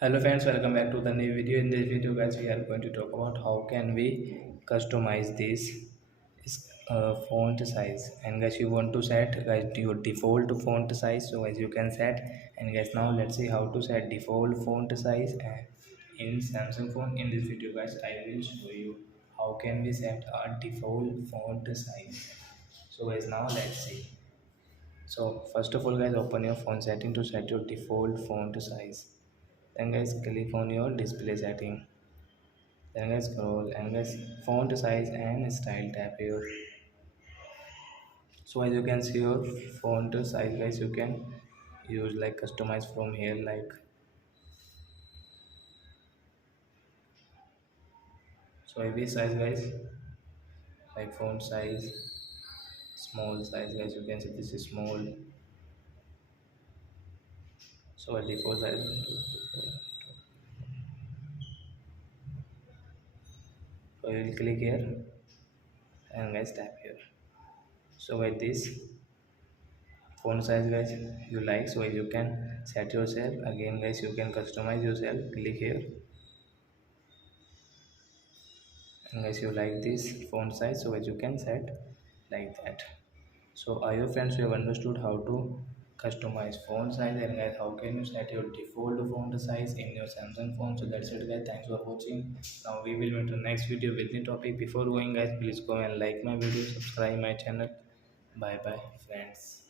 Hello friends, welcome back to the new video. In this video guys, we are going to talk about how can we customize this font size. And guys, you want to set guys your default font size, so as you can set. And guys, now let's see how to set default font size in Samsung phone. In this video guys, I will show you how can we set a default font size. So guys, now let's see. So first of all guys, open your phone setting to set your default font size. Then guys, click on your display setting. Then guys, scroll and guys, font size and style tab here. So as you can see your font size guys, you can use like customize from here, like so every size guys, like font size, small size guys, you can see this is small. So a default size, so you will click here and guys tap here. So with this font size guys you like, so you can set yourself again guys, you can customize yourself. Click here and guys you like this font size, so as you can set like that. So I hope friends you have understood how to customize font size, and guys how can you set your default font size in your Samsung phone. So that's it guys, thanks for watching. Now we will meet in the next video with the topic. Before going guys, please go and like my video, subscribe my channel. Bye bye friends.